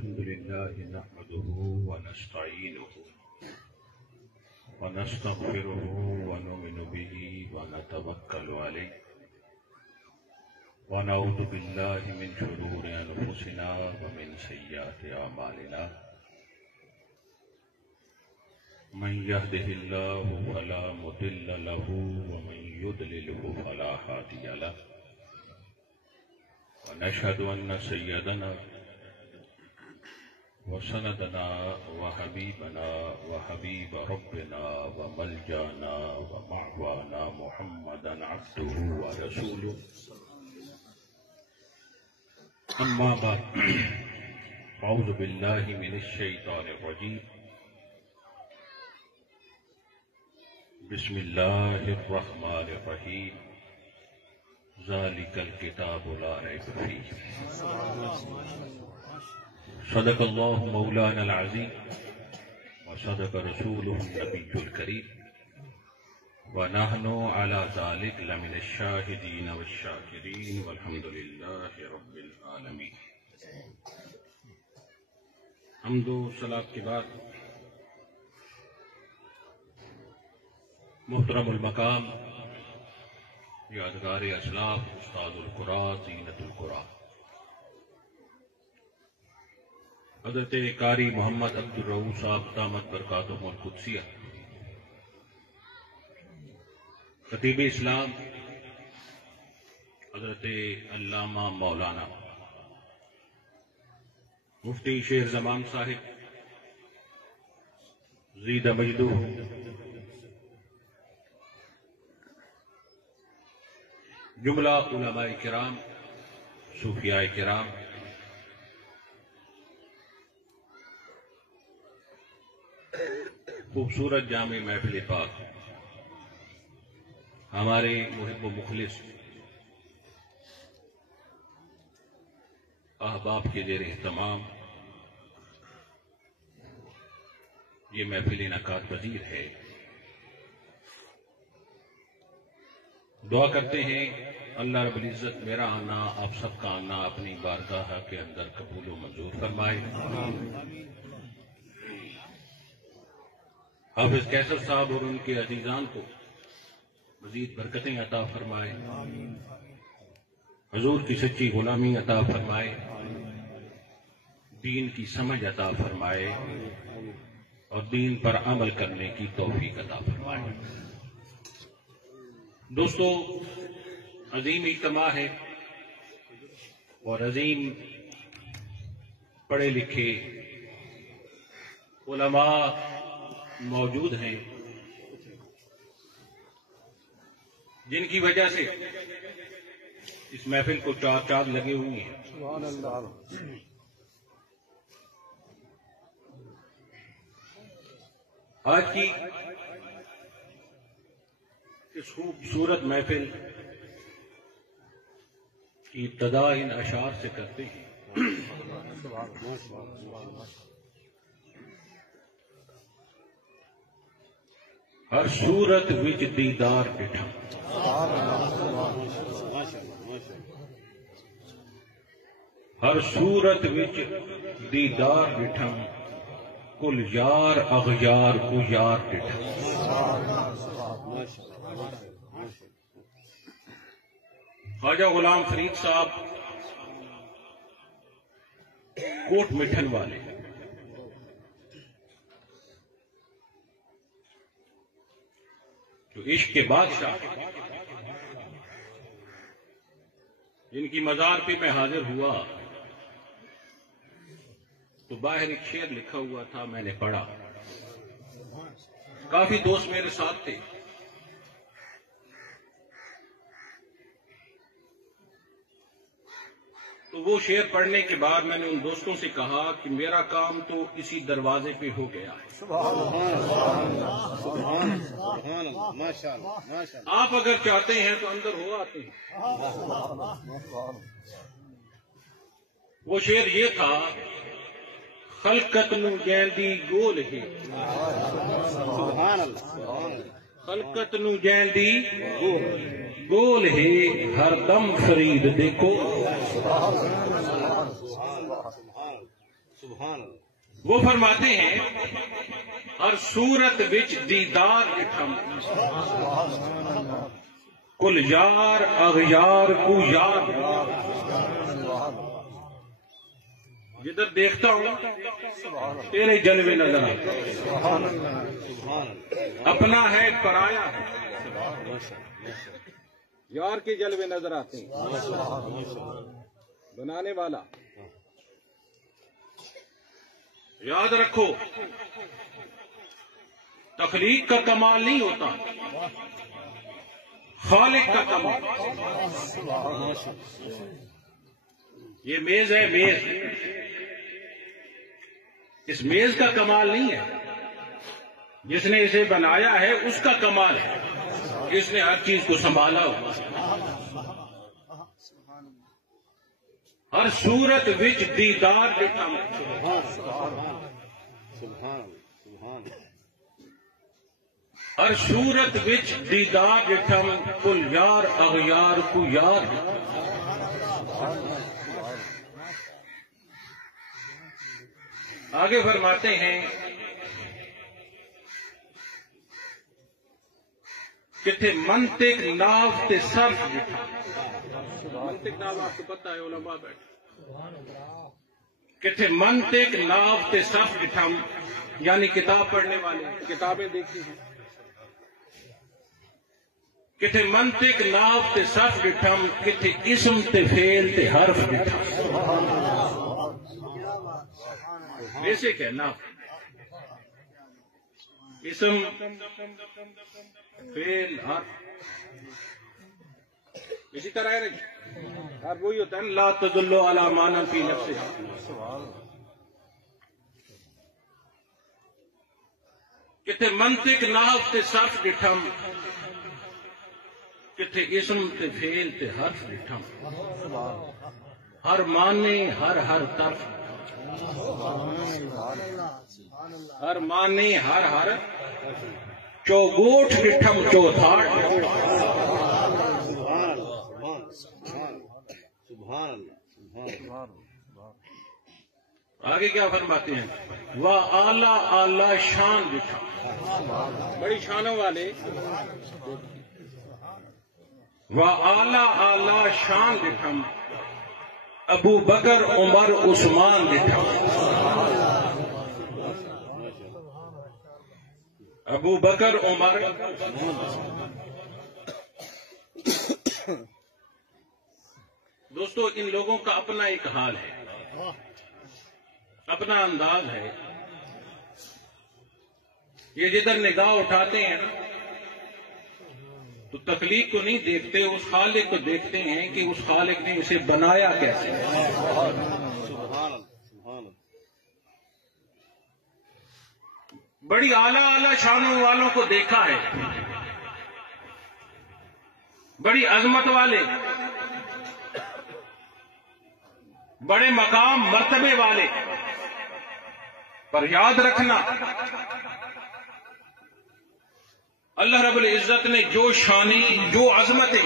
الحمد لله نحمده ونستعينه ونستغفره ونؤمن به ونتوكل عليه ونعوذ بالله من شرور أنفسنا ومن سيئات أعمالنا من يهده الله فلا مضل له ومن يضلله فلا هادي له ونشهد أن سيدنا وسندنا وحبيبنا وحبيب ربنا وملجانا ومعوانا محمدا عبده ورسوله أما بعد أعوذ بالله من الشيطان الرجيم بسم الله الرحمن الرحيم ذلك الكتاب لا ريب فيه صدق الله مولانا العظيم وصدق رسوله النبي الكريم ونحن على ذلك لمن الشاهدين والشاكرين والحمد لله رب العالمين. حمد و صلاۃ کے بعد محترم المقام یادگار اسلاف استاد القرآن زینت القرآن حضرت قاری محمد عبد الرؤوف صاحب دامت برکاتہم القدسیہ خطیب اسلام حضرت علامہ مولانا مفتی شیر زمان صاحب زید مجدہ جملہ علماء کرام صوفیاء کرام خوبصورت جامع محفل پاک ہمارے محب و مخلص احباب کے زیر اہتمام یہ محفل انعقاد پذیر ہے. دعا کرتے ہیں اللہ رب العزت میرا آنا آپ سب کا آنا اپنی بارگاہ کے اندر قبول و منظور فرمائے. حافظ کیسر صاحب اور ان کے عزیزان کو مزید برکتیں عطا فرمائے, حضور کی سچی غلامی عطا فرمائے, دین کی سمجھ عطا فرمائے اور دین پر عمل کرنے کی توفیق عطا فرمائے. دوستو, عظیم اجتماع ہے اور عظیم پڑھے لکھے علماء موجود ہیں جن کی وجہ سے اس محفل کو چار چاند لگے ہوئے ہیں. آج کی اس خوبصورت محفل کی ابتدا ان اشعار سے کرتے ہیں. ہر صورت وچ دیدار ڈٹھا, ہر صورت وچ دیدار ڈٹھا, کل یار اغیار کو یار ڈٹھا. خواجہ غلام فرید صاحب کوٹ مٹھن والے جو عشق کے بادشاہ جن کی مزار پہ میں حاضر ہوا تو باہر ایک شعر لکھا ہوا تھا, میں نے پڑھا. کافی دوست میرے ساتھ تھے. تو وہ شعر پڑھنے کے بعد میں نے ان دوستوں سے کہا کہ میرا کام تو اسی دروازے پہ ہو گیا ہے. آپ اگر چاہتے ہیں تو اندر ہو آتے ہیں. وہ شعر یہ تھا, خلقت نو جیندی گول ہے, خلقت نو جیندی گول ہے, ہر دم فرید دیکھو. سبحان اللہ. وہ فرماتے ہیں ہر صورت وچ دیدار ڈٹھم کل یار اغیار کو یار. جدھر دیکھتا ہوں تیرے جلوے نظر آتے. اپنا ہے پرایا ہے. یار کے جلوے نظر آتے ہیں. بنانے والا. یاد رکھو تخلیق کا کمال نہیں ہوتا، خالق کا کمال. یہ میز ہے، میز. اس میز کا کمال نہیں ہے، جس نے اسے بنایا ہے اس کا کمال ہے، جس نے ہر چیز کو سنبھالا ہوا. ہر صورت وچ دیدار ڈٹھم. ہر صورت وچ دیدار ڈٹھم کل یار اغیار کو یار. آگے فرماتے ہیں کتنے منطق ناف تے صرف ڈٹھا. منطق ناف آپ کو پتہ ہے، علماء بیٹھے. کتنے منطق ناف تے صرف ڈٹھم یعنی کتاب پڑھنے والے کتابیں دیکھی ہیں. کتنے منطق ناف تے صرف ڈٹھم کتنے اسم تے فعل تے حرف ڈٹھم. ویسے کہنا اسم فعل حرف اسی طرح ہے. اور وہی ہوتا ہے لا تدل علی معنی فی نفسہ. کتنے منطق ناف تے صرف ڈٹھم کتنے اسم تے فعل تے حرف ڈٹھم. ہر معنی ہر طرف. ہر معنی ہر چوگوٹ ڈٹھم چوتھاٹ. آگے کیا فرماتے ہیں وہ اعلی اعلی شان ڈٹھم. بڑی شانوں والے. وہ اعلی اعلی شان ڈٹھم ابو بکر عمر عثمان ڈٹھم. ابو بکر عمر. دوستو ان لوگوں کا اپنا ایک حال ہے، اپنا انداز ہے. یہ جدھر نگاہ اٹھاتے ہیں تو تخلیق کو نہیں دیکھتے، اس خالق کو دیکھتے ہیں کہ اس خالق نے اسے بنایا کیسے. بڑی اعلیٰ اعلیٰ شانوں والوں کو دیکھا ہے، بڑی عظمت والے، بڑے مقام مرتبے والے. پر یاد رکھنا اللہ رب العزت نے جو شانی، جو عظمتیں،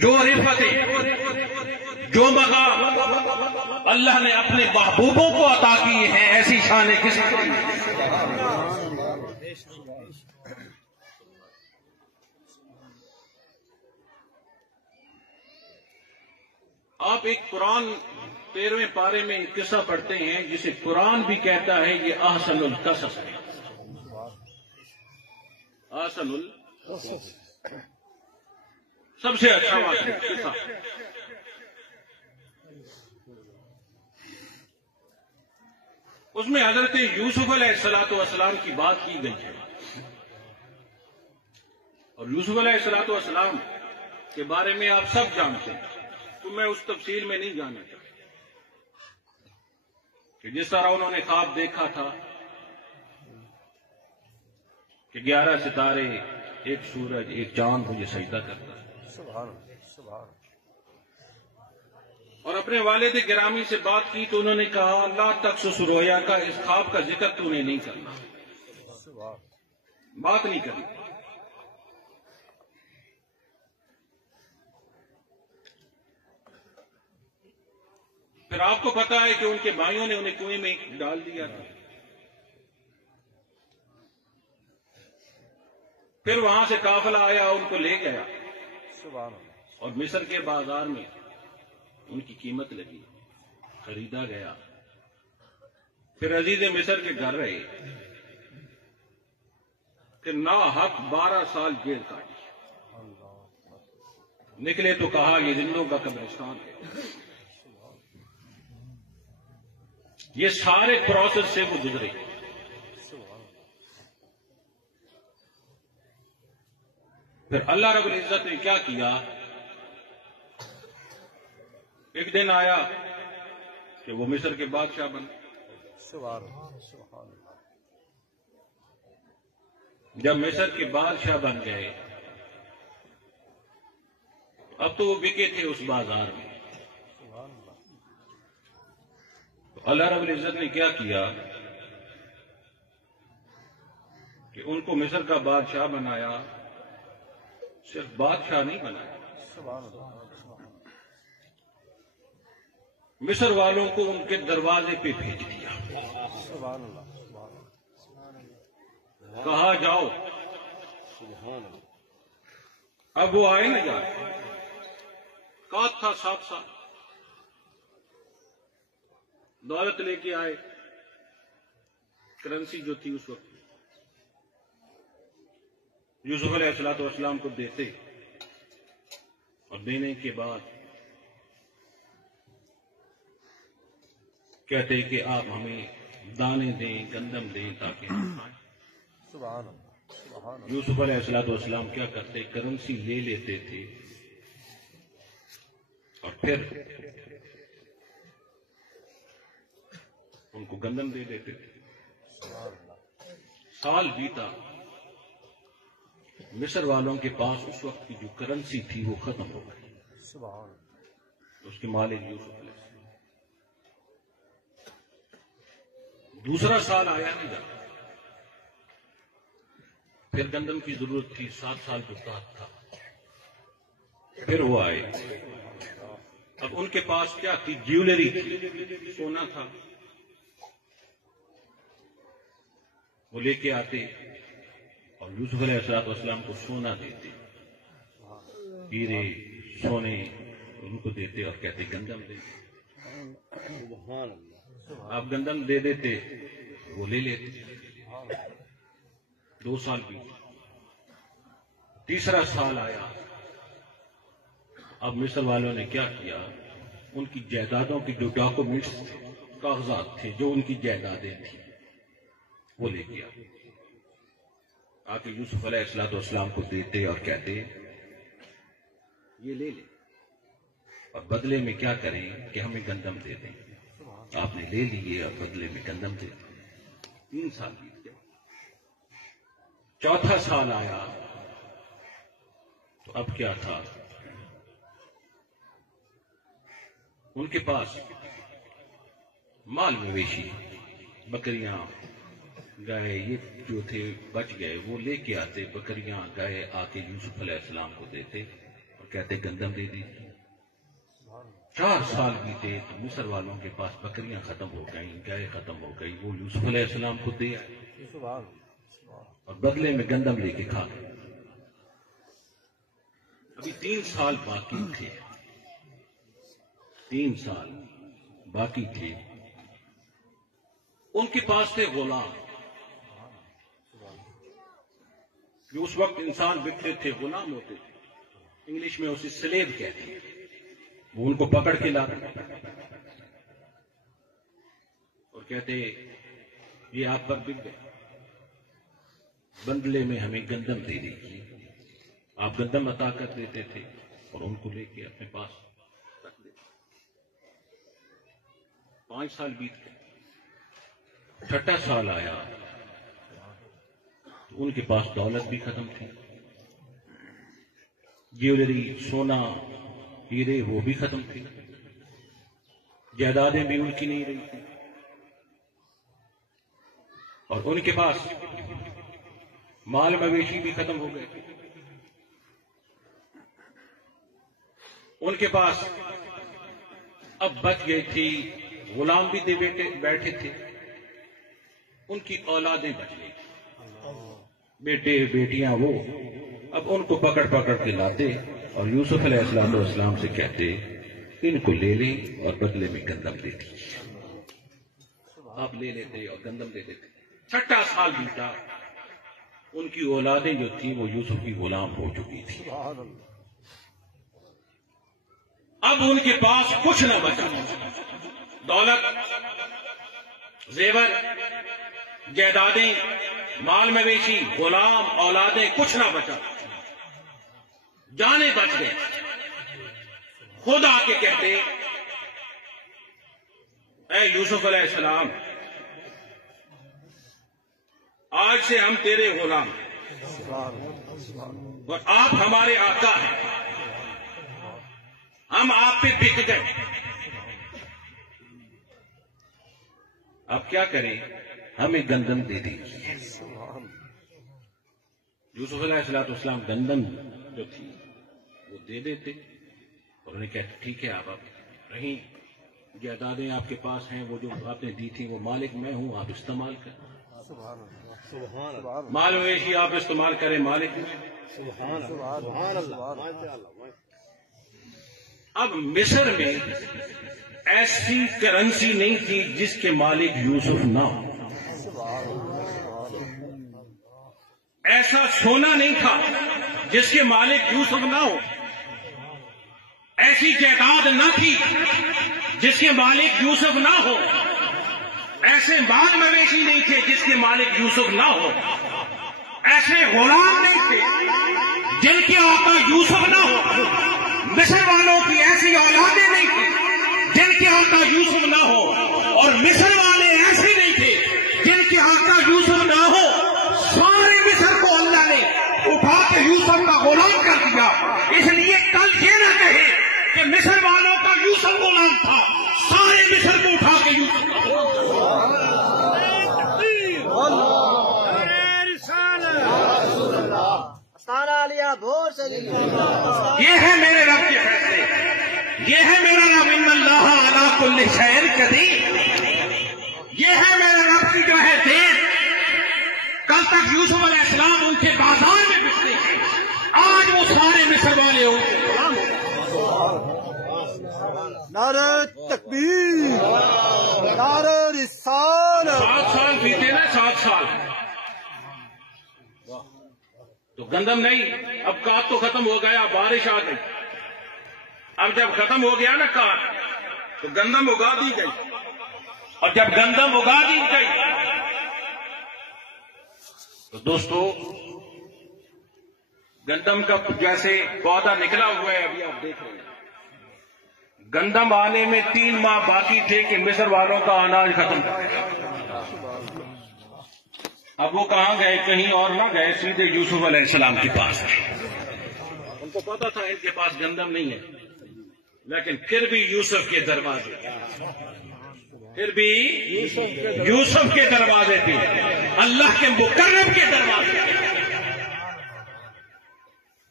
جو رفتیں، جو مقام اللہ نے اپنے محبوبوں کو عطا کیے ہیں، ایسی شانیں کسی کو نہیں. آپ ایک قرآن 13ویں پارے میں ایک قصہ پڑھتے ہیں جسے قرآن بھی کہتا ہے یہ احسن القصص ہے. احسن سب سے اچھا قصہ. اس میں حضرت یوسف علیہ السلام کی بات کی گئی ہے، اور یوسف علیہ السلام کے بارے میں آپ سب جانتے ہیں، تو میں اس تفصیل میں نہیں جانا چاہتا کہ جس طرح انہوں نے خواب دیکھا تھا کہ 11 ستارے، ایک سورج، ایک چاند مجھے سجدہ کرتا ہے، اور اپنے والد گرامی سے بات کی تو انہوں نے کہا لا تقصص رؤیا کا، اس خواب کا ذکر تو نے نہیں کرنا، بات نہیں کرنی. پھر آپ کو پتا ہے کہ ان کے بھائیوں نے انہیں کنویں میں ڈال دیا تھا. پھر وہاں سے قافلہ آیا، ان کو لے گیا اور مصر کے بازار میں ان کی قیمت لگی، خریدا گیا. پھر عزیز مصر کے گھر رہے، پھر ناحق 12 سال جیل کاٹی. نکلے تو کہا یہ زندوں کا قبرستان ہے. یہ سارے پروسیس سے وہ گزرے. پھر اللہ رب العزت نے کیا کیا؟ ایک دن آیا کہ وہ مصر کے بادشاہ بنے. جب مصر کے بادشاہ بن گئے، اب تو وہ بکے تھے اس بازار میں. تو اللہ رب العزت نے کیا کیا کہ ان کو مصر کا بادشاہ بنایا. صرف بادشاہ نہیں بنایا، مصر والوں کو ان کے دروازے پہ بھیج دیا. کہا جاؤ. اب وہ آئے نہ جائے. قحط تھا 7 سال، دولت لے کے آئے. کرنسی جو تھی اس وقت یوسف علیہ السلام کو دیتے، اور دینے کے بعد کہتے کہ آپ ہمیں دانے دیں، گندم دیں تاکہ ہم کھائیں. یوسف علیہ السلام کیا کرتے؟ کرنسی لے لیتے تھے اور پھر ان کو گندم دے دیتے تھے. سال بیتا، مصر والوں کے پاس اس وقت کی جو کرنسی تھی وہ ختم ہو گئی. اس کے مالک یوسف علیہ السلام. دوسرا سال آیا نہیں جاتا. پھر گندم کی ضرورت تھی، 7 سال جو قحط تھا. پھر وہ آئے. اب ان کے پاس کیا تھی؟ جیولری تھی، سونا تھا. وہ لے کے آتے اور یوسف علیہ السلام کو سونا دیتے، ہیرے سونے ان کو دیتے اور کہتے گندم دیتے. آپ گندم دے دیتے، وہ لے لیتے. 2 سال بھی. تیسرا سال آیا. اب مصر والوں نے کیا کیا؟ ان کی جائیدادوں کی جو ڈاکومنٹس تھے، کاغذات تھے، جو ان کی جائیدادیں تھیں، وہ لے کے آ کے یوسف علیہ السلام کو دیتے اور کہتے یہ لے لیں اور بدلے میں کیا کریں کہ ہمیں گندم دے دیں. آپ نے لے لیے اور بدلے میں گندم دے دیں. 3 سال بیت گئے. چوتھا سال آیا تو اب کیا تھا؟ ان کے پاس مال مویشی، بکریاں، گائے، یہ جو تھے بچ گئے، وہ لے کے آتے. بکریاں، گائے آ کے یوسف علیہ السلام کو دیتے اور کہتے گندم دے دیجیے. 4 سال بیتے تو مصر والوں کے پاس بکریاں ختم ہو گئیں، گائے ختم ہو گئی. وہ یوسف علیہ السلام کو دے آئے اور بدلے میں گندم لے کے کھا گئے. ابھی 3 سال باقی تھے. 3 سال باقی تھے. ان کے پاس تھے غلام، جو اس وقت انسان بکتے تھے، غلام ہوتے تھے. انگلش میں اسے سلیب کہتے ہیں. وہ ان کو پکڑ کے لاتے اور کہتے یہ آپ پر بک گئے، بدلے میں ہمیں گندم دے دیجیے. آپ گندم عطا کر دیتے تھے اور ان کو لے کے اپنے پاس رکھ دیتے. 5 سال بیت گئے. 6واں سال آیا تو ان کے پاس دولت بھی ختم تھی. جیولری، سونا، ہیرے، وہ بھی ختم تھی. جائیدادیں بھی ان کی نہیں رہی تھی. اور ان کے پاس مال مویشی بھی ختم ہو گئے. ان کے پاس اب بچ گئی تھی، غلام بھی دے بیٹھے تھے، ان کی اولادیں بچ گئی تھی، بیٹے بیٹیاں وہ، اب ان کو پکڑ پکڑ کے لاتے اور یوسف علیہ السلام سے کہتے ان کو لے لیں اور بدلے میں گندم دے دیجیے۔ آپ لے لیتے اور گندم دے دیتے۔ 6 سال بیتا، ان کی اولادیں جو تھیں وہ یوسف کی غلام ہو چکی تھی۔ اب ان کے پاس کچھ نہ بچا، دولت، زیور، جائیدادیں، مال مویشی، غلام، اولادیں، کچھ نہ بچا، جانے بچ گئے۔ خود آ کے کہتے اے یوسف علیہ السلام، آج سے ہم تیرے غلام ہیں اور آپ ہمارے آقا ہیں، ہم آپ پہ بک گئے، اب کیا کریں، ہمیں گندم دے دیجیے۔ یوسف علیہ السلام گندم جو تھی وہ دے دیتے اور انہیں کہتے ٹھیک ہے، آپ رہیں، جائیدادیں آپ کے پاس ہیں، وہ جو آپ نے دی تھی وہ مالک میں ہوں، آپ استعمال کریں، مال مویشی آپ استعمال کریں، مالک میں۔ اب مصر میں ایسی کرنسی نہیں تھی جس کے مالک یوسف نہ ہو، ایسا سونا نہیں تھا جس کے مالک یوسف نہ ہو، ایسی جائیداد نہ تھی جس کے مالک یوسف نہ ہو، ایسے مال مویشی نہیں تھے جس کے مالک یوسف نہ ہو، ایسے غلام نہیں تھے جن کے آقا یوسف نہ ہو، مصر والوں کی ایسی اولادیں نہیں تھیں جن کے آقا یوسف نہ ہو، اور مصر والے ایسے نہیں تھے جن کے آقا یوسف نہ ہو۔ سارے مصر کو اللہ نے اٹھا کے یوسف کا غلام کر دیا، اس لیے کل یہ نہ کہے کہ مصر والوں کا یوسف غلام تھا، سارے مصر کو اٹھا کے یوسف کا یہ ہے میرے رب کے فیصلے، یہ ہے میرا رب، ان اللہ علی کل شیء قدیر، یہ ہے میرے رب کی جو ہے دین۔ کل تک یوسف علیہ السلام ان کے بازار میں بکتے ہیں، آج وہ سارے مصر والے ہوں گے۔ نعرہ تکبیر، نعرہ رسالت۔ 7 سال بیتے نا، 7 سال تو گندم نہیں، اب کاٹ تو ختم ہو گیا، بارش آ گئی، اب جب ختم ہو گیا نا کاٹ تو گندم اگا دی گئی، اور جب گندم اگا دی گئی تو دوستو گندم کا جیسے پودا نکلا ہوا ہے، ابھی آپ دیکھ رہے ہیں، گندم آنے میں 3 ماہ باقی تھے کہ مصر والوں کا اناج ختم تھا۔ اب وہ کہاں گئے؟ کہیں اور نہ گئے، سیدھے یوسف علیہ السلام کے پاس گئے۔ ان کو پتا تھا ان کے پاس گندم نہیں ہے، لیکن پھر بھی یوسف کے دروازے، پھر بھی یوسف کے دروازے تھے، اللہ کے مقرب کے دروازے،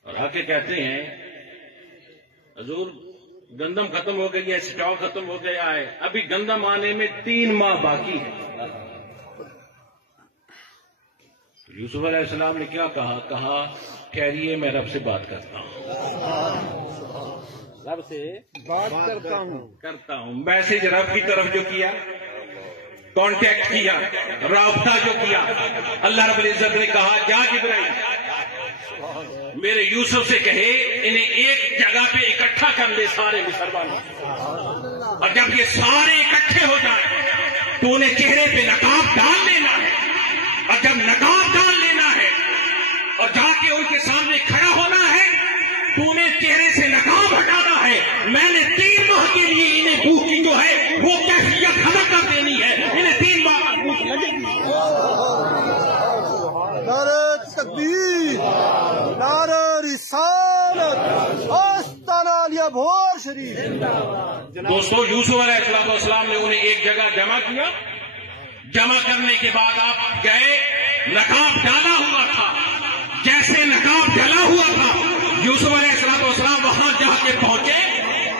اور آ کے کہتے ہیں حضور گندم ختم ہو گئی ہے، اسٹاک ختم ہو گیا ہے، ابھی گندم آنے میں 3 ماہ باقی ہے۔ یوسف علیہ السلام نے کیا کہا ٹھہریے میں رب سے بات کرتا ہوں، رب سے بات کرتا ہوں۔ میسج رب کی طرف جو کیا، کانٹیکٹ کیا، رابطہ جو کیا، اللہ رب العزت نے کہا جا جبرائیل میرے یوسف سے کہے انہیں ایک جگہ پہ اکٹھا کر لے سارے مصر والوں، اور جب یہ سارے اکٹھے ہو جائیں تو انہیں چہرے پہ نقاب ڈال لینا ہے، اور جب نقاب ڈال لینا ہے اور جا کے ان کے سامنے کھڑا ہونا ہے تو انہیں چہرے سے نقاب ہٹانا ہے۔ میں نے 3 ماہ کے لیے انہیں بھوک کی جو ہے وہ کیفیت ختم کر دینی ہے، انہیں 3 ماہ کی بھوک لگے گی۔ نعرہ تکبیر، نعرہ رسالت، آستانہ علیہ بھور شریف۔ دوستو یوسف علیہ السلام نے انہیں ایک جگہ جمع کیا، جمع کرنے کے بعد آپ گئے، نقاب ڈالا ہوا تھا، جیسے نقاب ڈلا ہوا تھا یوسف علیہ السلام وہاں جا کے پہنچے،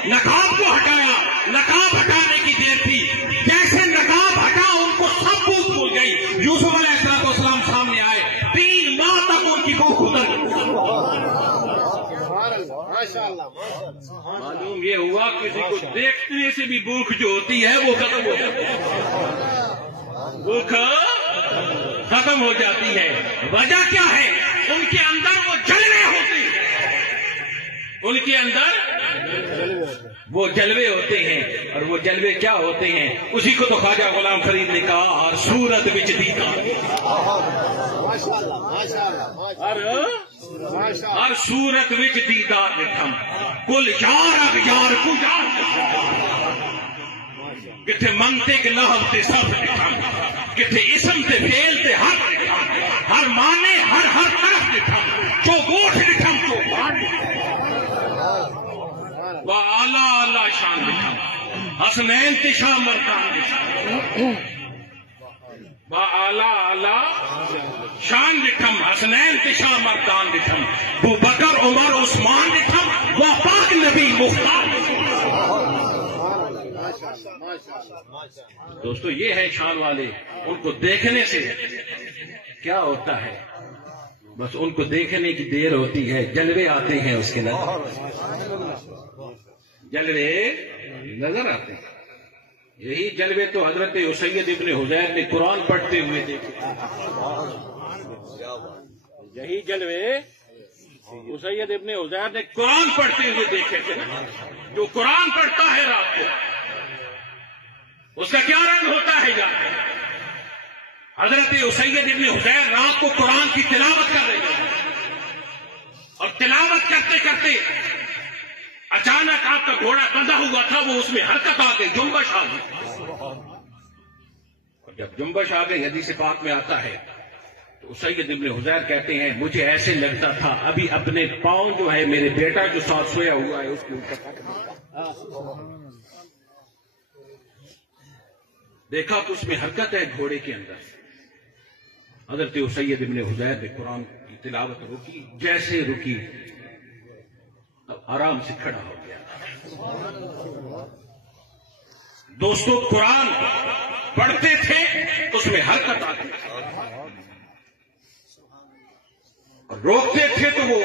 نقاب کو ہٹایا، نقاب ہٹانے کی دیر تھی. جیسے نقاب ہٹا ان کو سب بھول گئی. یوسف علیہ السلام سامنے آئے, 3 ماہ تک ان کی بھوک اتر گئی. معلوم یہ ہوا کسی کو دیکھنے سے بھی بھوک جو ہوتی ہے وہ ختم ہو جاتی ہے. بھوک ختم ہو جاتی ہے. وجہ کیا ہے؟ ان کے اندر وہ جلوے ہوتے ہیں. ان کے اندر وہ جلوے ہوتے ہیں. اور وہ جلوے کیا ہوتے ہیں؟ اسی کو تو خواجہ غلام فرید نے کہا, اور صورت وچ دیتا, ہر صورت وچ دیدار ڈٹھم, کل یار اغیار کو یار کتنے منگتے کے لحظ تے سب ڈٹھم, کتنے اسم تے فعل تے ہر ڈٹھم, ہر مانے ہر طرف ڈٹھم, جو گوٹھ ڈٹھم تو با اعلی اعلی شان ڈٹھم, حسنین تے شاہ مردان ڈٹھم, با اعلی اعلی شان ڈٹھم, حسنین تے شاہ مردان ڈٹھم, ابو بکر عمر عثمان ڈٹھم, وہ پاک نبی مختار. دوستو یہ ہے شان والے. ان کو دیکھنے سے کیا ہوتا ہے؟ بس ان کو دیکھنے کی دیر ہوتی ہے, جلوے آتے ہیں اس کے نظر, جلوے نظر آتے ہیں. یہی جلوے تو حضرت اسید ابن حضیر نے قرآن پڑھتے ہوئے دیکھے. یہی جلوے اسید ابن حضیر نے قرآن پڑھتے ہوئے دیکھے تھے. جو قرآن پڑھتا ہے رات کو اس کا کیا رنگ ہوتا ہے جانتے ہیں؟ حضرت اسید ابن حضیر رات کو قرآن کی تلاوت کر رہے تھے, اور تلاوت کرتے کرتے اچانک آپ کا گھوڑا بندھا ہوا تھا, وہ اس میں حرکت آ گئی, جنبش آ گئی. اور جب جنبش آ گئی, حدیث پاک میں آتا ہے, تو اسید ابن حضیر کہتے ہیں مجھے ایسے لگتا تھا ابھی اپنے پاؤں جو ہے میرے بیٹا جو ساتھ سویا ہوا ہے اس کے اوپر دیکھا تو اس میں حرکت ہے گھوڑے کے اندر. حضرت اسید ابن حضیر نے قرآن کی تلاوت روکی, جیسے رکی اب آرام سے کھڑا ہو گیا. دوستو قرآن پڑھتے تھے اس میں حرکت آتی, اور روکتے تھے تو وہ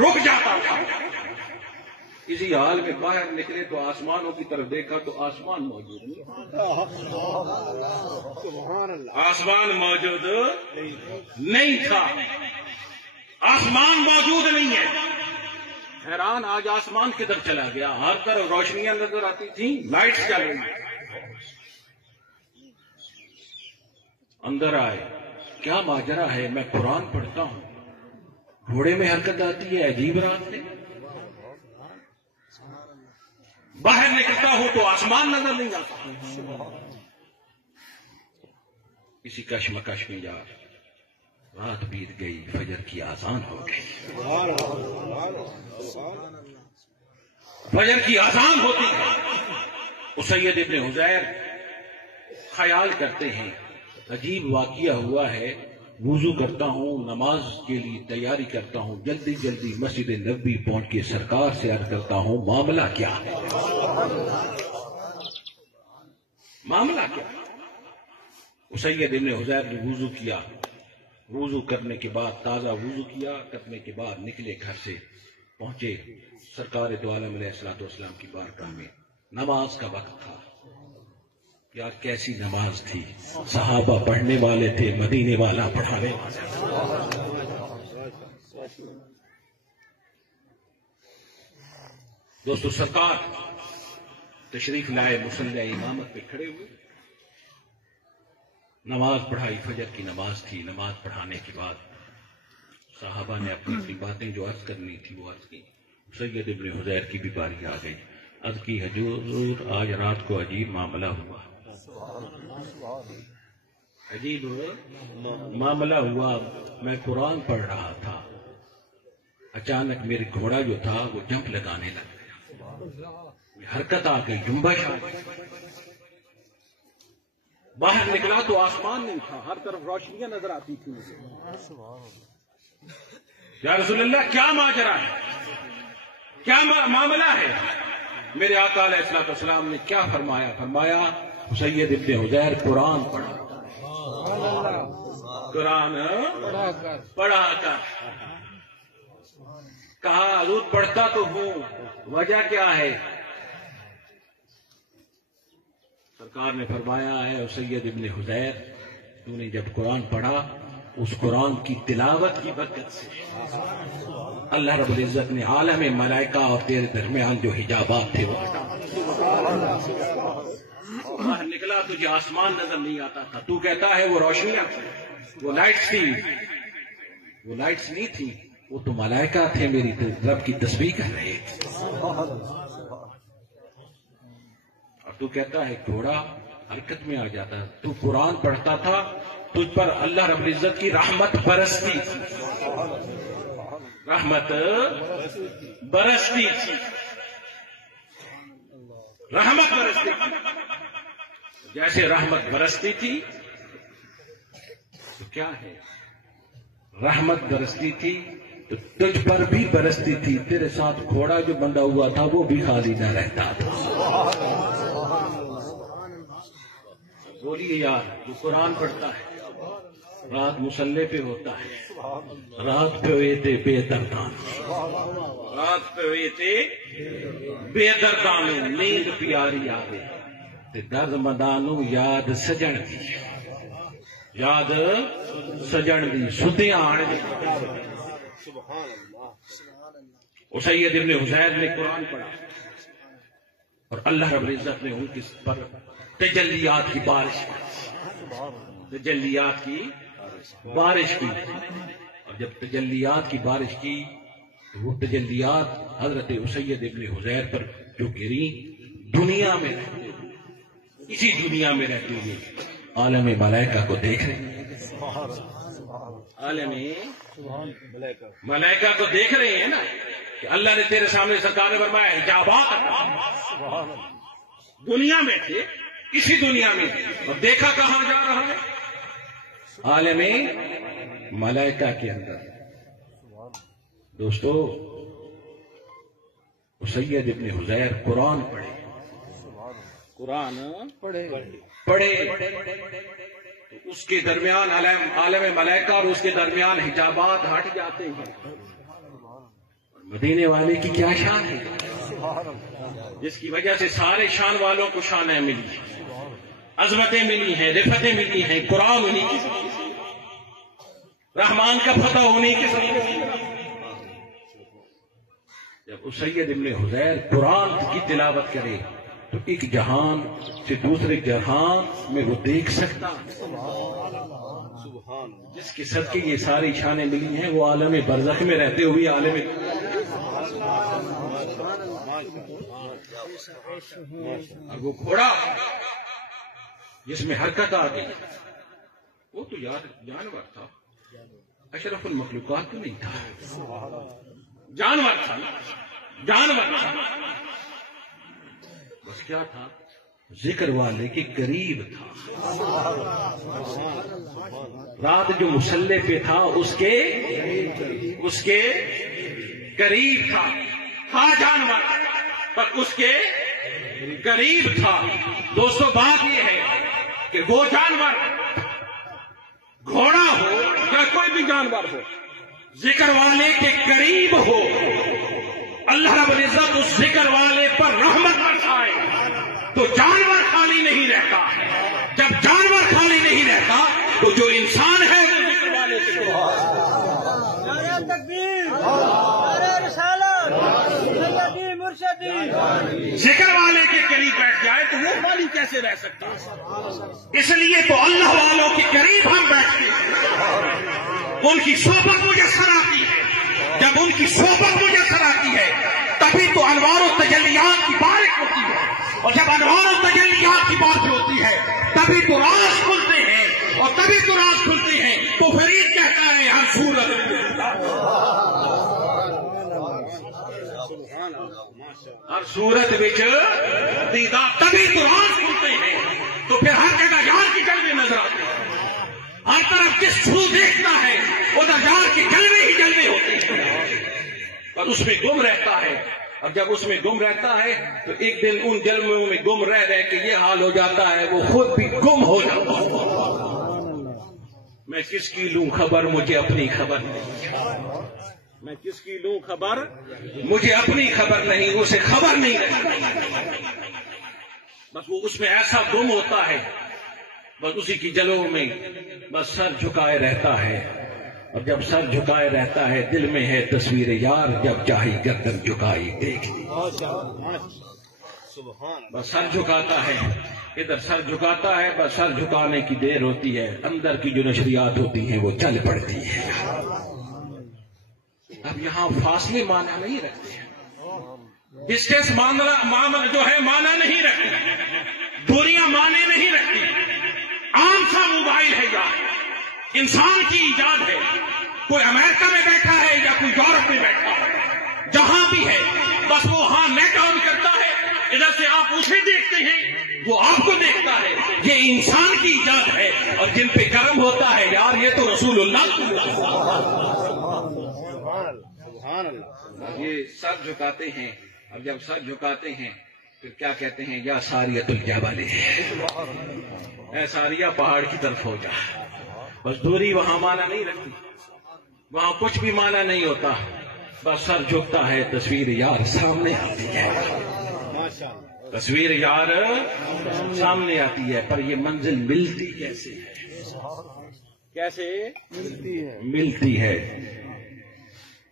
رک جاتا تھا. اسی حال میں باہر نکلے تو آسمانوں کی طرف دیکھا تو آسمان موجود نہیں, آسمان موجود نہیں تھا, آسمان موجود نہیں ہے. حیران, آج آسمان کدھر چلا گیا؟ ہر طرف روشنیاں نظر آتی تھیں, لائٹس چل رہی. اندر آئے, کیا ماجرا ہے؟ میں قرآن پڑھتا ہوں, گھوڑے میں حرکت آتی ہے, عجیب رات میں. باہر نکلتا ہوں تو آسمان نظر نہیں آتا. کسی کشمکش میں یار رات بیت گئی, فجر کی آذان ہو گئی. فجر کی آذان ہوتی ہے. اسید ابن حضیر خیال کرتے ہیں عجیب واقعہ ہوا ہے, وضو کرتا ہوں, نماز کے لیے تیاری کرتا ہوں, جلدی جلدی مسجد نبوی پہنچ کے سرکار سے عرض کرتا ہوں معاملہ کیا ہے, معاملہ کیا. اسید ابن حضیر نے وضو کیا, وضو کرنے کے بعد تازہ وضو کیا, کرنے کے بعد نکلے گھر سے, پہنچے سرکار دو عالم علیہ الصلوۃ والسلام کی بارگاہ میں. نماز کا وقت تھا. یار کیسی نماز تھی, صحابہ پڑھنے والے تھے, مدینے والا پڑھانے والا. دوستو سرکار تشریف لائے, مصلی امامت پہ کھڑے ہوئے, نماز پڑھائی. فجر کی نماز تھی. نماز پڑھانے کے بعد صحابہ نے اپنی باتیں جو عرض کرنی تھی وہ عرض کی. سید ابن حضیر کی بھی باری آ گئی. عرض کی حضور آج رات کو عجیب معاملہ ہوا, عجیب معاملہ ہوا. میں قرآن پڑھ رہا تھا, اچانک میرے گھوڑا جو تھا وہ جمپ لگانے لگ گیا, حرکت آ گئی, جنبش آ گئی. باہر نکلا تو آسمان نہیں تھا, ہر طرف روشنیاں نظر آتی تھی. یا رسول اللہ کیا ماجرا ہے, کیا معاملہ ہے؟ میرے آقا علیہ الصلوۃ والسلام نے کیا فرمایا؟ فرمایا سید ابن حذیر قرآن پڑھا، قرآن پڑھا کر۔ کہا حضور پڑھتا تو ہوں، وجہ کیا ہے؟ سرکار نے فرمایا ہے سید ابن حذیر، تو نے جب قرآن پڑھا اس قرآن کی تلاوت کی برکت سے اللہ رب العزت نے عالم ملائکہ اور تیرے درمیان جو حجابات تھے وہ ہٹا۔ باہر نکلا تجھے آسمان نظر نہیں آتا تھا، تو کہتا ہے وہ روشنیاں تھیں، وہ لائٹس تھی، وہ لائٹس نہیں تھی، وہ تو ملائکہ تھے میری رب کی تسبیح کر رہے تھے۔ اور تو کہتا ہے گھوڑا حرکت میں آ جاتا، تو قرآن پڑھتا تھا، تجھ پر اللہ رب العزت کی رحمت برستی تھی، رحمت برستی تھی، رحمت برستی تھی۔ جیسے رحمت برستی تھی تو کیا ہے؟ رحمت برستی تھی تو تجھ پر بھی برستی تھی، تیرے ساتھ گھوڑا جو بندھا ہوا تھا وہ بھی خالی نہ رہتا تھا۔ بولیے یار، جو قرآن پڑھتا ہے رات مسلح پہ ہوتا ہے، رات پہ ہوئے تھے بے دردان، رات پہ ہوئے تھے بے دردان، نیند پیاری آوے تے درد مدانو یاد سجن دی، یاد سجن دی، سدیاں آنے دی۔ سید ابن حذیر نے قرآن پڑھا اور اللہ رب العزت نے ان کے پر تجلیات کی بارش کی، تجلیات کی بارش کی۔ اور جب تجلیات کی بارش کی تو وہ تجلیات حضرت سید ابن حذیر پر جو گری، دنیا میں رہتے ہوئے، اسی دنیا میں رہتے ہوئے عالم ملائکہ کو دیکھ رہے ہیں، عالم ملائکہ کو دیکھ رہے ہیں نا، کہ اللہ نے تیرے سامنے سرکار نے فرمایا حجابات دنیا میں تھے، اسی دنیا میں، اور دیکھا کہاں جا رہا ہے؟ عالم ملائکہ کے اندر۔ دوستو سید ابن حذیر قرآن پڑھے، قرآن پڑھے، اس کے درمیان عالم ملائکہ اور اس کے درمیان حجابات ہٹ جاتے ہیں۔ مدینے والے کی کیا شان ہے، جس کی وجہ سے سارے شان والوں کو شانیں ملی، عظمتیں ملی ہیں، رفتیں ملی ہیں، قرآن انہیں کی رحمان کا فتح انہیں کے ساتھ۔ جب سید ابن حذیر قرآن کی تلاوت کرے تو ایک جہان سے دوسرے جہان میں وہ دیکھ سکتا، جس کے صدقے یہ ساری شانیں ملی ہیں، وہ عالم برزخ میں رہتے ہوئے عالم اور وہ گھوڑا جس میں حرکت آ گئی، وہ تو جانور تھا، اشرف المخلوقات تو نہیں تھا، جانور تھا، جانور تھا، بس کیا تھا؟ ذکر والے کے قریب تھا، رات جو مسلح پہ تھا اس کے قریب تھا، جانور پر اس کے قریب تھا۔ دوستو بات یہ ہے کہ وہ جانور گھوڑا ہو یا کوئی بھی جانور ہو، ذکر والے کے قریب ہو، اللہ رب العزت اس ذکر والے پر رحمت برسائے تو جانور خالی نہیں رہتا۔ جب جانور خالی نہیں رہتا تو جو انسان ہے وہ ذکر والے سے نعرہ تکبیر، نعرہ رسالت، سیدی مرشدی، ذکر والے کے قریب بیٹھ جائے تو وہ خالی کیسے رہ سکتا ہے؟ اس لیے تو اللہ والوں کے قریب ہم بیٹھتے ہیں، ان کی صحبت میسر آتی ہے۔ جب ان کی صحبت میسر آتی ہے تبھی تو انوار و تجلیات کی بارش ہوتی ہے، اور جب انوار و تجلیات کی بارش ہوتی ہے تبھی تو راز کھلتے ہیں، اور تبھی تو راز کھلتے ہیں تو فرید کہتا ہے ہر صورت ہر صورت وچ دیدار، تبھی تو راز کھلتے ہیں، تو پھر ہر جگہ یار کی جلوے نظر آتے ہیں، ہر طرف جس چھو دیکھتا ہے ادھر یار کے جلوے ہی جلوے ہوتے ہیں، اور اس میں گم رہتا ہے اب جب اس میں گم رہتا ہے تو ایک دن ان جلووں میں گم رہ رہ کے یہ حال ہو جاتا ہے وہ خود بھی گم ہو جاتا ہے۔ میں کس کی لوں خبر مجھے اپنی خبر نہیں، میں کس کی لوں خبر مجھے اپنی خبر نہیں، اسے خبر نہیں رہتی، بس وہ اس میں ایسا گم ہوتا ہے، بس اسی کی جلووں میں بس سر جھکائے رہتا ہے، اور جب سر جھکائے رہتا ہے دل میں ہے تصویر یار، جب چاہی گردن جھکائی دیکھ لی، بس سر جھکاتا ہے، ادھر سر جھکاتا ہے، بس سر جھکانے کی دیر ہوتی ہے، اندر کی جو نشریات ہوتی ہیں وہ چل پڑتی ہے۔ اب یہاں فاصلے معنی نہیں رکھتے ہیں، ڈسٹینس معاملہ جو ہے معنی نہیں رکھتی، دوریاں معنی نہیں رکھتی، عام سا موبائل ہے یار، انسان کی ایجاد ہے، کوئی امریکہ میں بیٹھا ہے یا کوئی یورپ میں بیٹھا ہے، جہاں بھی ہے بس وہ ہاں نیٹ آن کرتا ہے، ادھر سے آپ اسے دیکھتے ہیں وہ آپ کو دیکھتا ہے، یہ انسان کی ایجاد ہے، اور جن پہ کرم ہوتا ہے یار یہ تو رسول اللہ، یہ سر جھکاتے ہیں، اب جب سر جھکاتے ہیں پھر کیا کہتے ہیں، یا ساریت الجبل، اے ساریہ پہاڑ کی طرف ہو جا، بس دوری وہاں معنی نہیں رکھتی، وہاں کچھ بھی معنی نہیں ہوتا، بس سر جھکتا ہے، تصویر یار سامنے آتی ہے، تصویر یار سامنے آتی ہے، پر یہ منزل ملتی کیسے ہے، کیسے ملتی ہے؟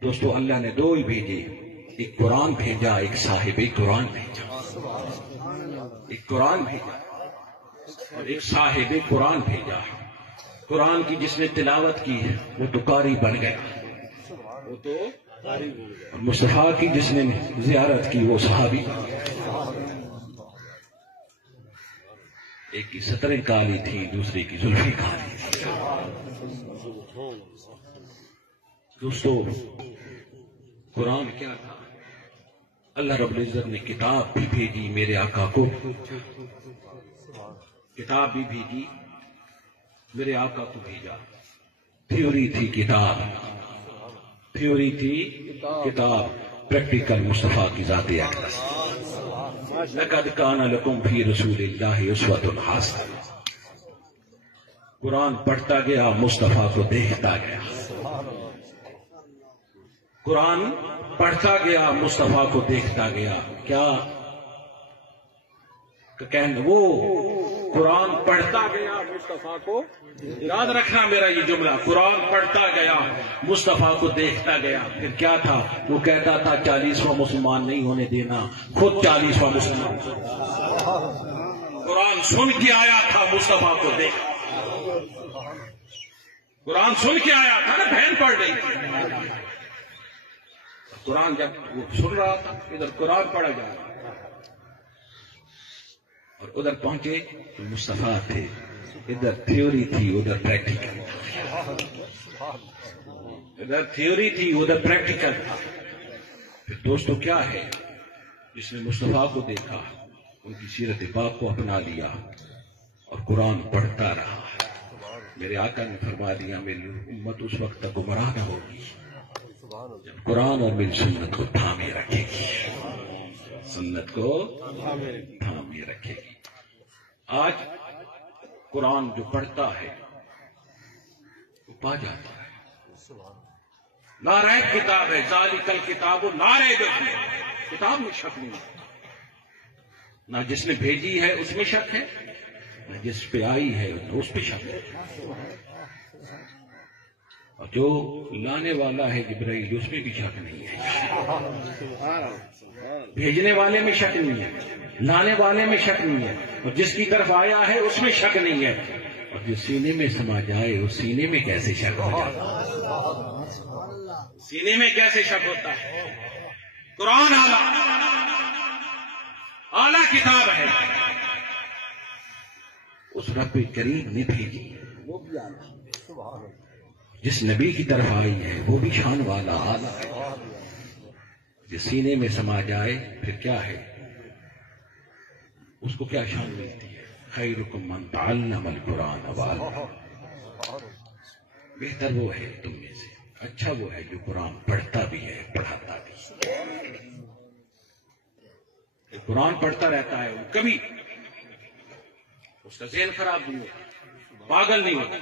دوستو اللہ نے دو ہی بھیجے، ایک قرآن بھیجا، ایک صاحب قرآن بھیجا، ایک قرآن بھیجا اور ایک صاحب قرآن بھیجا۔ قرآن کی جس نے تلاوت کی وہ تو قاری بن گیا، وہ تو مصطفیٰ کی جس نے زیارت کی وہ صحابی، ایک کی سطریں کالی تھی دوسری کی زلفیں کالی تھی۔ دوستو قرآن کیا تھا؟ اللہ رب العزت نے کتاب بھی بھیجی میرے آقا کو، کتاب بھی بھیجی میرے آقا کو بھیجا، تھیوری تھی کتاب، تھیوری تھی کتاب، پریکٹیکل مصطفیٰ کی ذات اقدس۔ لقد کان لکم فی رسول اللہ اسوۃ حسنہ، قرآن پڑھتا گیا مصطفیٰ کو دیکھتا گیا، قرآن پڑھتا گیا مصطفیٰ کو دیکھتا گیا، کیا کہیں وہ قرآن پڑھتا گیا مصطفیٰ کو، یاد رکھنا میرا یہ جملہ، قرآن پڑھتا گیا مصطفیٰ کو دیکھتا گیا، پھر کیا تھا؟ وہ کہتا تھا 40واں مسلمان نہیں ہونے دینا، خود 40واں مسلمان، قرآن سن کے آیا تھا مصطفیٰ کو دیکھ، قرآن سن کے آیا تھا نا، بہن پڑھ رہی تھی، قرآن جب وہ سن رہا تھا ادھر قرآن پڑھا جا رہا اور ادھر پہنچے تو مصطفیٰ تھے، ادھر تھیوری تھی ادھر پریکٹیکل، ادھر تھیوری تھی ادھر پریکٹیکل تھا۔ پھر دوستو کیا ہے، جس نے مصطفیٰ کو دیکھا ان کی سیرت پاک کو اپنا لیا اور قرآن پڑھتا رہا، میرے آقا نے فرما دیا میری امت اس وقت تک گمراہ نہ ہوگی جب قرآن اور میری سنت کو تھامے رکھے گی، سنت کو تھامے رکھے گی۔ آج قرآن جو پڑھتا ہے وہ پا جاتا ہے، لا ریب کتاب ہے، ذالک الکتاب لا ریب فیہ، کتاب میں شک نہیں، نہ جس نے بھیجی ہے اس میں شک ہے، نہ جس پہ آئی ہے اس پہ شک ہے، اور جو لانے والا ہے جبرائیل اس میں بھی شک نہیں ہے، بھیجنے والے میں شک نہیں ہے، لانے والے میں شک نہیں ہے، اور جس کی طرف آیا ہے اس میں شک نہیں ہے، اور جو سینے میں سما جائے اس سینے میں کیسے شک ہو جاتا ہے، سینے میں کیسے شک ہوتا ہے؟ قرآن اعلیٰ کتاب ہے، اس رب کریم نے بھیجی وہ بھی اعلیٰ، جس نبی کی طرف آئی ہے وہ بھی شان والا اعلیٰ ہے، جس سینے میں سما جائے پھر کیا ہے، اس کو کیا شان ملتی ہے؟ خیرکم من تعلم القرآن وعلمہ، بہتر وہ ہے تم میں سے، اچھا وہ ہے جو قرآن پڑھتا بھی ہے پڑھاتا بھی، قرآن پڑھتا رہتا ہے وہ کبھی اس کا ذہن خراب نہیں ہوتا، پاگل نہیں ہوتا۔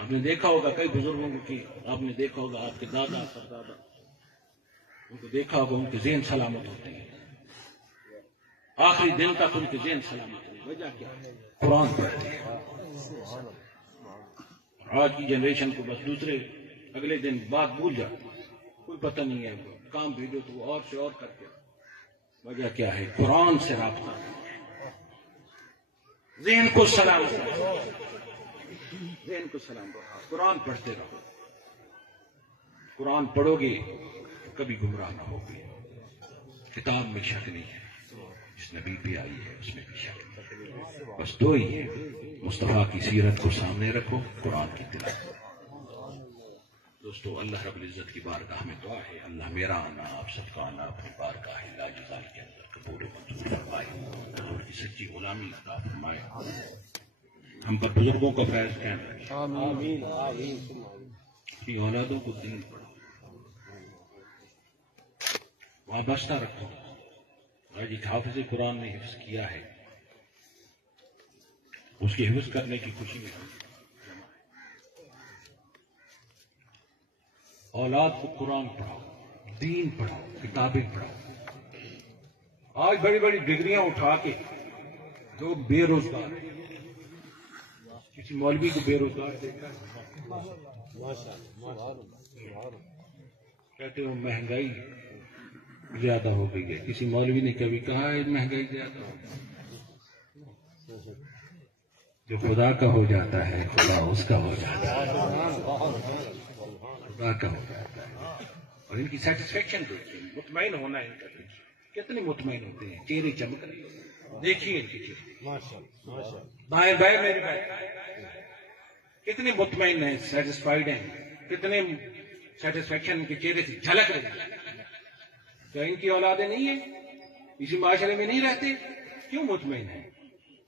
آپ نے دیکھا ہوگا کئی بزرگوں کی، آپ نے دیکھا ہوگا آپ کے دادا پردادا، ان کو دیکھا ہوگا ان کے ذہن سلامت ہوتے ہیں، آخری دن تک ان کے ذہن سلامت ہوتے ہیں۔ وجہ کیا ہے؟ قرآن پڑھتے ہیں۔ آج کی جنریشن کو بس دوسرے اگلے دن بات بھول جاتی، کوئی پتہ نہیں ہے، کام بھیجو تو وہ اور سے اور کرتے۔ وجہ کیا ہے؟ قرآن سے رابطہ، ذہن کو سلام رکھو، ذہن کو سلام رکھو، قرآن پڑھتے رہو۔ قرآن پڑھو گے کبھی گمراہ نہ ہوگے۔ کتاب میں شک نہیں ہے، جس نبی پہ آئی ہے اس میں بھی شک نہیں ہے، بس دو ہی ہے، مصطفیٰ کی سیرت کو سامنے رکھو، قرآن کی تلاوت۔ دوستو، اللہ رب العزت کی بارگاہ میں دعا ہے، اللہ میرا آنا آپ سب کا آنا اپنی بارگاہ لاجزال کے اندر قبول و منظور فرمائے، حضور کی سچی غلامی عطا فرمائے، ہم پر بزرگوں کا فیض قائم رکھے، آمین اپنی اولادوں کو دین پڑھو، وابستہ رکھو۔ آج ایک حافظ قرآن نے حفظ کیا ہے، اس کے حفظ کرنے کی خوشی میں اولاد کو قرآن پڑھاؤ، دین پڑھاؤ، کتابیں پڑھاؤ۔ آج بڑی بڑی ڈگریاں اٹھا کے لوگ بے روزگار ہیں، کسی مولوی کو بے روزگار دیکھا ہے؟ کہتے ہو مہنگائی زیادہ ہو گئی ہے، کسی مولوی نے کبھی کہا ہے مہنگائی زیادہ ہو گئی؟ جو خدا کا ہو جاتا ہے خدا اس کا ہو جاتا ہے، خدا کا ہو جاتا ہے۔ اور ان کی سیٹسفیکشن دیکھیے، مطمئن ہونا ہے ان کا، کتنے مطمئن ہوتے ہیں، چہرے چمک رہے ہیں، دیکھیے ان کے چہرے، دائیں بائیں میرے بھائی کتنے مطمئن ہیں، سیٹسفائیڈ ہیں، کتنے سیٹسفیکشن ان کے چہرے سے جھلک رہی ہے۔ کیا ان کی اولادیں نہیں ہیں، اسی معاشرے میں نہیں رہتے؟ کیوں مطمئن ہیں؟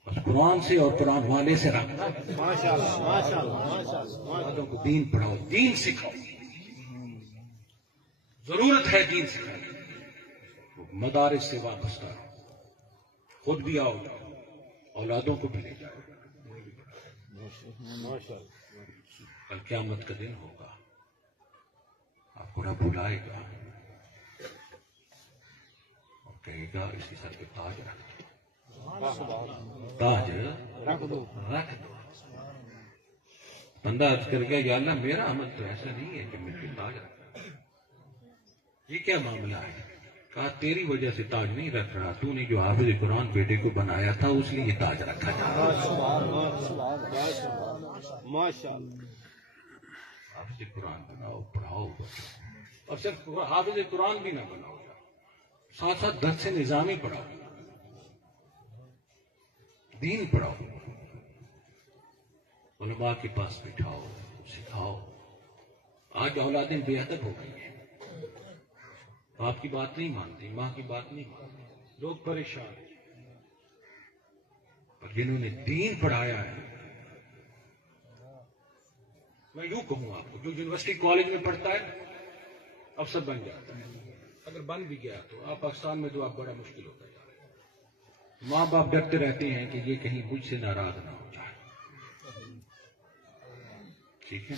بس قرآن سے اور قرآن والے سے رابطہ، اولادوں کو دین پڑھاؤ، دین سکھاؤ، ضرورت ہے دین سکھانے، مدارس سے وابستہ رہو، خود بھی آؤ، اولادوں کو بھی لے جاؤ۔ کل قیامت کا دن ہوگا، آپ کو رب بلائے گا اور کہے گا اس کے سر پہ تاج رکھ دو، تاج رکھ دو۔ بندہ عرض کر گیا، یا اللہ میرا عمل تو ایسا نہیں ہے کہ مجھ پہ تاج رکھا، یہ کیا معاملہ ہے؟ کہا تیری وجہ سے تاج نہیں رکھ رہا، تو نے جو حافظ قرآن بیٹے کو بنایا تھا اس لیے یہ تاج رکھا جا حافظ قرآن بناؤ، پڑھاؤ، اور صرف حافظ قرآن بھی نہ بناؤ، ساتھ ساتھ درس نظامی پڑھاؤ، دین پڑھاؤ، علماء کے پاس بٹھاؤ، سکھاؤ۔ آج اولادیں بے ادب ہو گئی ہیں، باپ کی بات نہیں مانتی، ماں کی بات نہیں مانتی، لوگ پریشان ہیں، پر جنہوں نے دین پڑھایا ہے، میں یوں کہوں آپ کو، جو یونیورسٹی کالج میں پڑھتا ہے افسر بن جاتا ہے، اگر بن بھی گیا تو آپ پاکستان میں تو آپ بڑا مشکل ہوتا ہے، ماں باپ ڈرتے رہتے ہیں کہ یہ کہیں مجھ سے ناراض نہ ہو جائے، ٹھیک ہے؟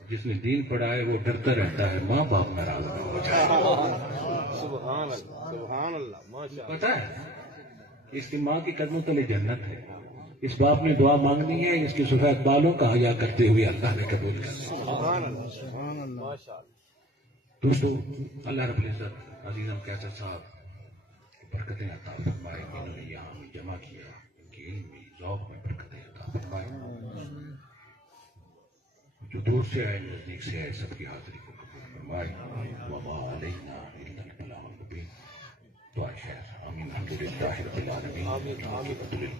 جس نے دین پڑھا ہے وہ ڈرتا رہتا ہے ماں باپ ناراض نہ ہو جائے۔ سبحان اللہ، پتا ہے اس کی ماں کی قدموں تلے جنت ہے، اس باپ نے دعا مانگنی ہے، اس کے سفید بالوں کا حیا کرتے ہوئے اللہ نے قبول کرنا۔ دوستو، اللہ رب العزت عزیزم کیسر صاحب برکتیں عطا فرمائے، انہوں نے یہاں ہمیں جمع کیا، ان کے علم میں ذوق میں برکتیں عطا فرمائے، جو دور سے آئے نزدیک سے آئے سب کی حاضری کو قبول فرمائے۔ وما علینا الا البلاغ المبین۔ دعا خیر، آمین، الحمدللہ رب العالمین۔